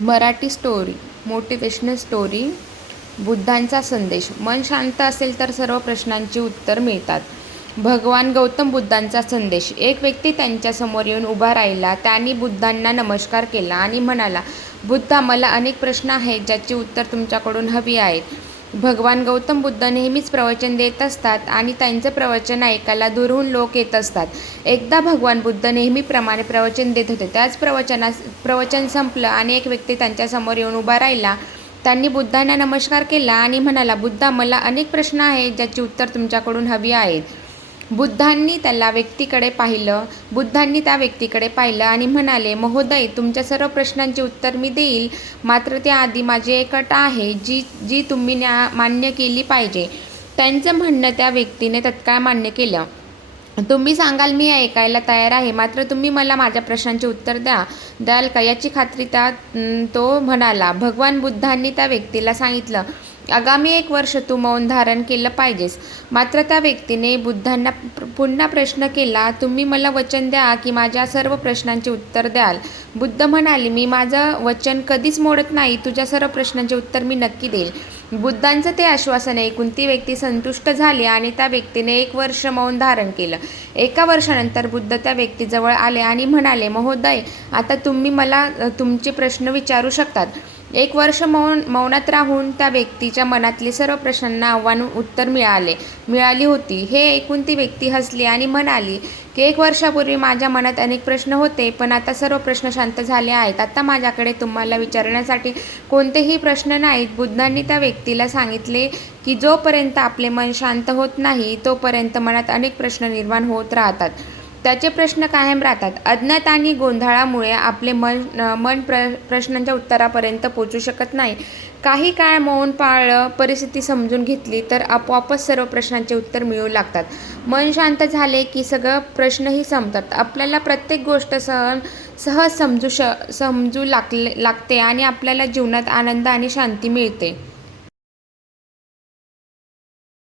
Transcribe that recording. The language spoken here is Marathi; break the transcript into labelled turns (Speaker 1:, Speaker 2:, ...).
Speaker 1: मराठी स्टोरी मोटिवेशनल स्टोरी बुद्धांचा संदेश. मन शांत असेल तर सर्व प्रश्नांची उत्तर मिळतात. भगवान गौतम बुद्धांचा संदेश. एक व्यक्ती त्यांच्यासमोर येऊन उभा राहिला त्यांनी बुद्धांना नमस्कार केला आणि म्हणाला बुद्धा मला अनेक प्रश्न आहेत ज्याची उत्तर तुमच्याकडून हवी आहेत. भगवान गौतम बुद्ध नेहमीच प्रवचन देत असतात आणि त्यांचं प्रवचन ऐकायला दूरहून लोक येत असतात. एकदा भगवान बुद्ध नेहमीप्रमाणे प्रवचन देत होते. त्याच प्रवचनास प्रवचन संपलं आणि एक व्यक्ती त्यांच्यासमोर येऊन उभा राहिला. त्यांनी बुद्धांना नमस्कार केला आणि म्हणाला बुद्धा मला अनेक प्रश्न आहेत ज्याची उत्तर तुमच्याकडून हवी आहेत. बुद्धांनी त्याला व्यक्तीकडे पाहिलं बुद्धांनी त्या व्यक्तीकडे पाहिलं आणि म्हणाले महोदय तुमच्या सर्व प्रश्नांची उत्तर मी देईल. मात्र त्याआधी माझी एक अट आहे जी जी तुम्ही न्या मान्य केली पाहिजे. त्यांचं म्हणणं त्या व्यक्तीने तत्काळ मान्य केलं. तुम्ही सांगाल मी ऐकायला तयार आहे मात्र तुम्ही मला माझ्या प्रश्नांचे उत्तर द्या. द्याल का? याची खात्री त्या तो म्हणाला. भगवान बुद्धांनी त्या व्यक्तीला सांगितलं आगामी एक वर्ष तू मौन धारण केलं पाहिजेस. मात्र त्या व्यक्तीने बुद्धांना पुन्हा प्रश्न केला तुम्ही मला वचन द्या की माझ्या सर्व प्रश्नांचे उत्तर द्याल. बुद्ध म्हणाले मी माझं वचन कधीच मोडत नाही तुझ्या सर्व प्रश्नांचे उत्तर मी नक्की देईल. बुद्धांचं ते आश्वासन ऐकून ती व्यक्ती संतुष्ट झाली आणि त्या व्यक्तीने एक वर्ष मौन धारण केलं. एका वर्षानंतर बुद्ध त्या व्यक्तीजवळ आले आणि म्हणाले महोदय आता तुम्ही मला तुमचे प्रश्न विचारू शकतात. एक वर्ष मौन मौनात राहून त्या व्यक्तीच्या मनातले सर्व प्रश्नांना आव्हान उत्तर मिळाले. मिळाली होती. हे ऐकून ती व्यक्ती हसली आणि म्हणाली की एक वर्षापूर्वी माझ्या मनात अनेक प्रश्न होते पण आता सर्व प्रश्न शांत झाले आहेत. आता माझ्याकडे तुम्हाला विचारण्यासाठी कोणतेही प्रश्न नाहीत. बुद्धांनी त्या व्यक्तीला सांगितले की जोपर्यंत आपले मन शांत होत नाही तोपर्यंत मनात अनेक प्रश्न निर्माण होत राहतात. त्याचे प्रश्न कायम राहतात. अज्ञात आणि गोंधळामुळे आपले मन मन प्र प्रश्नांच्या उत्तरापर्यंत पोचू शकत नाही. काही काळ मौन पाळलं परिस्थिती समजून घेतली तर आपोआपच सर्व प्रश्नांचे उत्तर मिळू लागतात. मन शांत झाले की सगळं प्रश्नही संपतात. आपल्याला प्रत्येक गोष्ट सहन सहज समजू श समजू लागले लागते आणि आपल्याला जीवनात आनंद आणि शांती मिळते.